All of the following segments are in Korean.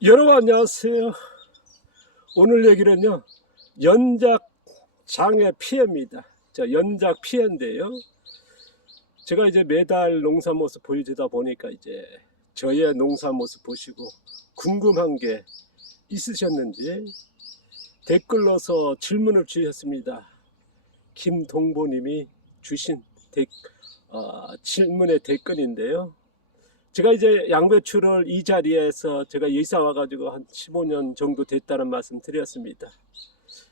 여러분 안녕하세요. 오늘 얘기는요, 연작 장애 피해입니다. 연작 피해인데요. 제가 이제 매달 농사 모습 보여주다 보니까 이제 저의 농사 모습 보시고 궁금한 게 있으셨는지 댓글로서 질문을 주셨습니다. 김동보님이 주신 질문의 댓글인데요. 제가 이제 양배추를 이 자리에서 제가 이사 와가지고 한 15년 정도 됐다는 말씀 드렸습니다.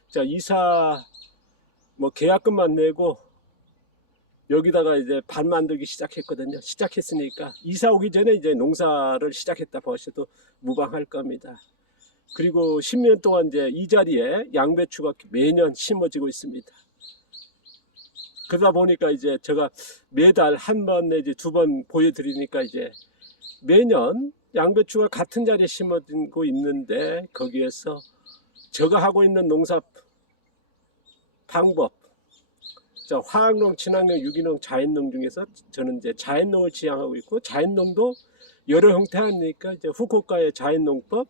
자, 이사 계약금만 내고 여기다가 이제 반 만들기 시작했거든요. 시작했으니까 이사 오기 전에 이제 농사를 시작했다 보셔도 무방할 겁니다. 그리고 10년 동안 이제 이 자리에 양배추가 매년 심어지고 있습니다. 그러다 보니까 이제 제가 매달 한 번 내지 두 번 보여드리니까 이제 매년 양배추가 같은 자리에 심어지고 있는데 거기에서 제가 하고 있는 농사 방법, 화학농, 친환경, 유기농, 자연농 중에서 저는 이제 자연농을 지향하고 있고, 자연농도 여러 형태 하니까 이제 후쿠오카의 자연농법,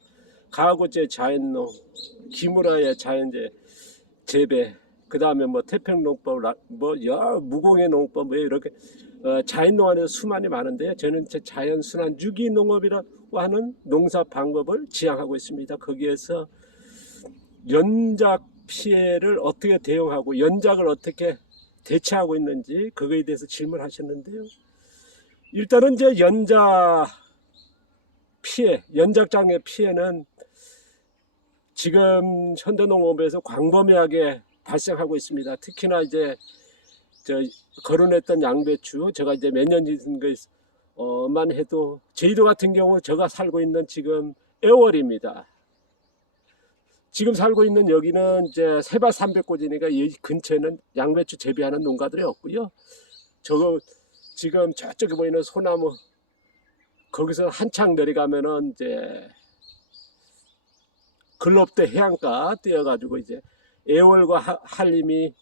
가하구제 자연농, 기무라의 자연제 재배, 그 다음에 태평농법, 무공해 농법, 이렇게 자연농 안에서 수많이 많은데요. 저는 자연순환 유기농업이라고 하는 농사 방법을 지향하고 있습니다. 거기에서 연작 피해를 어떻게 대응하고 연작을 어떻게 대처하고 있는지 그거에 대해서 질문하셨는데요. 일단은 이제 연작 피해, 연작장애 피해는 지금 현대농업에서 광범위하게 발생하고 있습니다. 특히나 이제 거론했던 양배추, 제가 이제 몇 년 짓은 것만 해도 제주도 같은 경우 제가 살고 있는 지금 애월입니다. 지금 살고 있는 여기는 이제 세발 300고지니까 이 근처에는 양배추 재배하는 농가들이 없고요. 지금 저쪽에 보이는 소나무 거기서 한창 내려가면은 이제 근록대 해안가 뛰어가지고 이제 애월과 한림이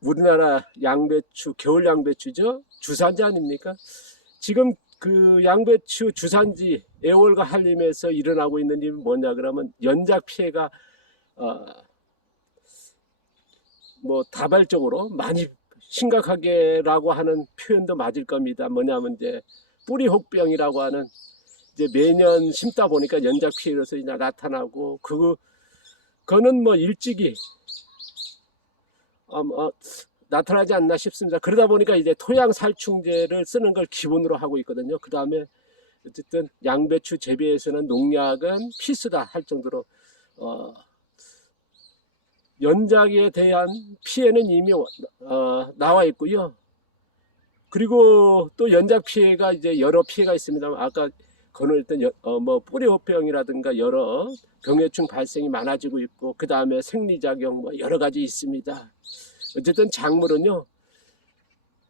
우리나라 양배추, 겨울 양배추죠. 주산지 아닙니까? 지금 그 양배추 주산지 애월과 한림에서 일어나고 있는 일이 뭐냐 그러면 연작 피해가 다발적으로 많이 심각하게라고 하는 표현도 맞을 겁니다. 뭐냐면 이제 뿌리 혹병이라고 하는 이제 매년 심다 보니까 연작 피해로서 이제 나타나고 그거는 일찍이 나타나지 않나 싶습니다. 그러다 보니까 이제 토양 살충제를 쓰는 걸 기본으로 하고 있거든요. 그 다음에 어쨌든 양배추 재배에서는 농약은 필수다 할 정도로 연작에 대한 피해는 이미 나와 있고요. 그리고 또 연작 피해가 이제 여러 피해가 있습니다. 아까 거론했던 뿌리 호병이라든가 여러 병해충 발생이 많아지고 있고, 그 다음에 생리작용 여러 가지 있습니다. 어쨌든 작물은요,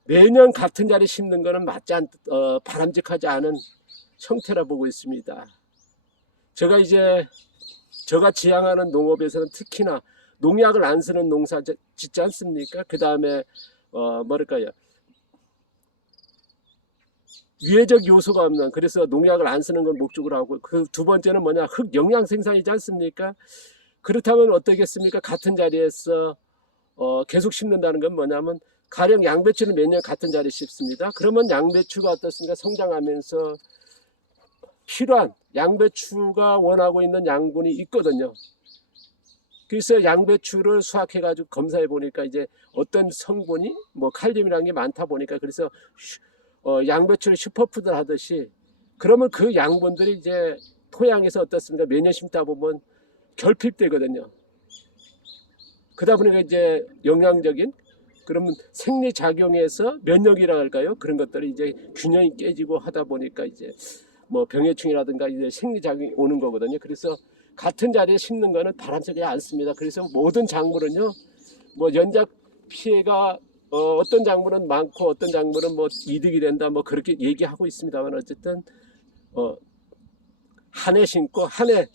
매년 같은 자리 심는 거는 바람직하지 않은 형태라 보고 있습니다. 제가 지향하는 농업에서는 특히나 농약을 안 쓰는 농사 짓지 않습니까? 그 다음에 유해적 요소가 없는, 그래서 농약을 안 쓰는 걸 목적으로 하고, 그 두 번째는 뭐냐, 흙 영양 생산이지 않습니까? 그렇다면 어떻겠습니까? 같은 자리에서 계속 심는다는 건 뭐냐면, 가령 양배추는 매년 같은 자리에 심습니다. 그러면 양배추가 어떻습니까? 성장하면서 필요한 양배추가 원하고 있는 양분이 있거든요. 그래서 양배추를 수확해 가지고 검사해 보니까 이제 어떤 성분이 칼륨이라는 게 많다 보니까, 그래서 양배추를 슈퍼푸드 하듯이, 그러면 그 양분들이 이제 토양에서 어떻습니까? 매년 심다 보면 결핍되거든요. 그러다 보니까 이제 영양적인, 그러면 생리작용에서 면역이라 할까요? 그런 것들이 이제 균형이 깨지고 하다 보니까 이제 병해충이라든가 이제 생리작용이 오는 거거든요. 그래서 같은 자리에 심는 거는 바람직하지 않습니다. 그래서 모든 작물은요, 연작 피해가 어떤 작물은 많고 어떤 작물은 이득이 된다 그렇게 얘기하고 있습니다만, 어쨌든 한 해 심고 한 해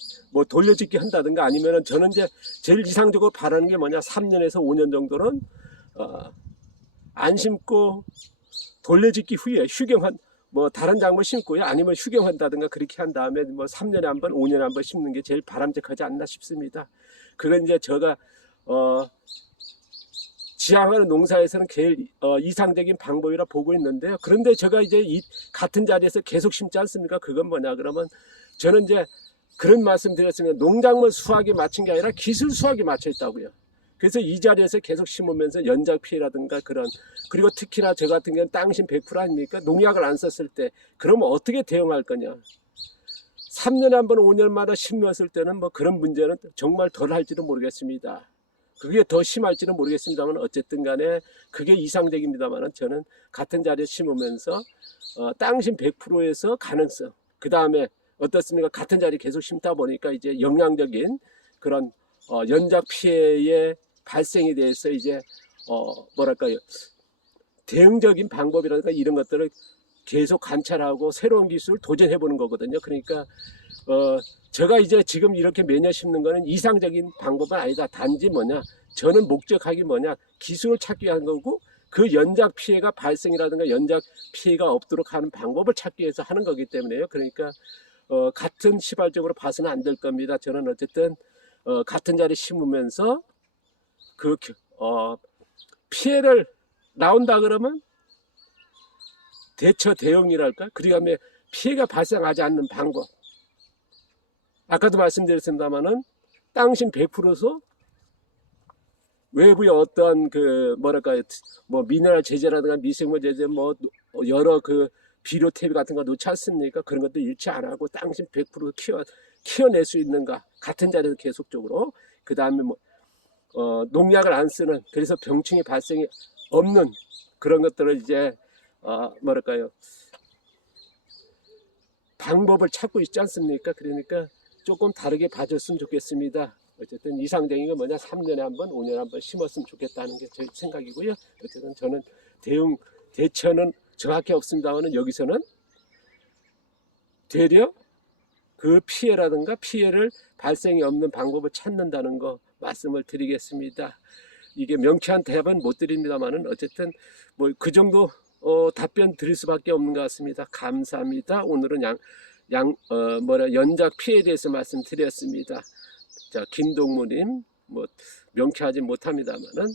돌려짓기 한다든가, 아니면은 저는 이제 제일 이상적으로 바라는 게 뭐냐, 3년에서 5년 정도는 안 심고 돌려짓기 후에 뭐 다른 작물 심고요. 아니면 휴경한다든가 그렇게 한 다음에 뭐 3년에 한 번, 5년에 한 번 심는 게 제일 바람직하지 않나 싶습니다. 그건 이제 제가 지향하는 농사에서는 제일 이상적인 방법이라 보고 있는데요. 그런데 제가 이제 이 같은 자리에서 계속 심지 않습니까? 그건 뭐냐 그러면 저는 이제 그런 말씀 드렸습니다. 농작물 수확에 맞춘 게 아니라 기술 수확에 맞춰 있다고요. 그래서 이 자리에서 계속 심으면서 연작 피해라든가 그런, 그리고 특히나 저 같은 경우는 땅심 100% 아닙니까? 농약을 안 썼을 때 그러면 어떻게 대응할 거냐. 3년에 한 번, 5년마다 심었을 때는 뭐 그런 문제는 정말 덜 할지도 모르겠습니다. 그게 더 심할지는 모르겠습니다만 어쨌든 간에 그게 이상적입니다만 저는 같은 자리에 심으면서 땅심 100%에서 가능성, 그 다음에 어떻습니까? 같은 자리에 계속 심다 보니까 이제 영양적인 그런 연작 피해의 발생에 대해서 이제 뭐랄까요, 대응적인 방법이라든가 이런 것들을 계속 관찰하고 새로운 기술을 도전해 보는 거거든요. 그러니까 제가 이제 지금 이렇게 매년 심는 거는 이상적인 방법은 아니다. 단지 뭐냐, 저는 목적하기 뭐냐, 기술을 찾기 위한 거고 그 연작 피해가 발생이라든가 연작 피해가 없도록 하는 방법을 찾기 위해서 하는 거기 때문에요. 그러니까 같은 시발적으로 봐서는 안 될 겁니다. 저는 어쨌든 같은 자리 심으면서 그 피해를 나온다 그러면 대처 대응이랄까, 그다음에 피해가 발생하지 않는 방법, 아까도 말씀드렸습니다만은 땅심 100%서 외부의 어떤 그 뭐랄까요, 뭐 미네랄 제재라든가 미생물 제재, 뭐 여러 그 비료 퇴비 같은 거 놓지 않습니까? 그런 것도 잃지 안 하고 땅심 100% 키워낼 수 있는가, 같은 자리에서 계속적으로. 그 다음에 뭐 농약을 안 쓰는, 그래서 병충해 발생이 없는 그런 것들을 이제 뭐랄까요, 방법을 찾고 있지 않습니까? 그러니까 조금 다르게 봐줬으면 좋겠습니다. 어쨌든 이상적인 건 뭐냐, 3년에 한 번, 5년에 한 번 심었으면 좋겠다는 게 제 생각이고요. 어쨌든 저는 대처는 정확히 없습니다만 여기서는 되려 그 피해라든가 피해를 발생이 없는 방법을 찾는다는 거 말씀을 드리겠습니다. 이게 명쾌한 답은 못 드립니다만은 어쨌든 뭐 그 정도 답변 드릴 수밖에 없는 것 같습니다. 감사합니다. 오늘은 연작 피해에 대해서 말씀드렸습니다. 자, 김동무님, 뭐 명쾌하지 못합니다만은